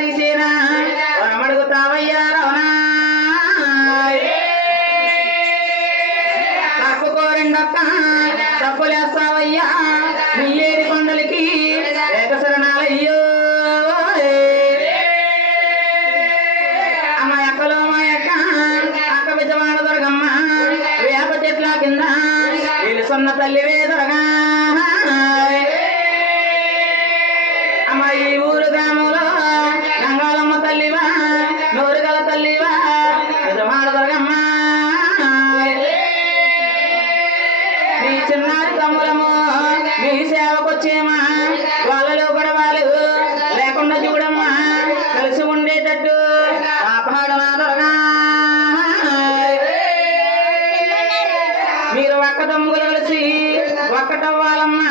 తీసేనా వరమడుగుతావయ్యా రవణ తప్పుకోరిండొక్క తప్పులేస్తావయ్యా మిల్లేడి కొండలకి ఏకశరణాలయ్యో అమ్మ ఎక్కలో మా యొక్క అక్క బిజవాడ దొరగమ్మ వేప చెట్ల కింద తెలుసున్న తల్లివే దొరగా అమ్మ ఈ ఊరు గ్రామంలో గంగాలమ్మ తల్లివా నోరుగల తల్లివా బిజవాడ దొరగమ్మ మీ చిన్నారి తమ్ములము మీ సేవకొచ్చేమా వాళ్ళలో గొడవలు లేకుండా చూడమ్మా కలిసి ఉండేటట్టు కాపాడనా దొరగా మీరు ఒక్క తమ్ములు కలిసి ఒక్కటవ్వాలమ్మా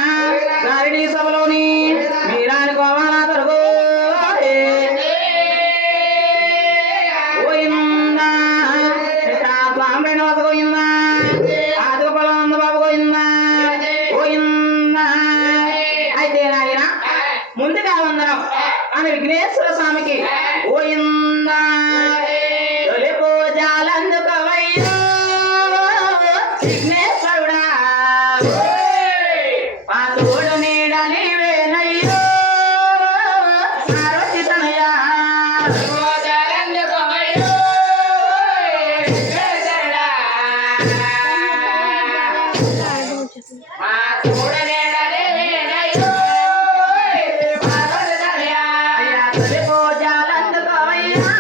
గారిడి సభలోని మీరానుకోవాలా దొరకో పోయిందా పాంబైన వద్ద పోయిందా ఆదిక పొలం బాబు పోయిందా పోయిందా అయితే నాయన ముందుగా వందనం అని విఘ్నేశ్వర స్వామికి పోయిందా తొలి పూజలందుకోవయ్యో విఘ్నేశ్వరుడా ఆ తోడు నీడ నీవేనయ్యో ఆరోచితనయ్యా అయ్యా తొలి పూజలందుకోవయ్యా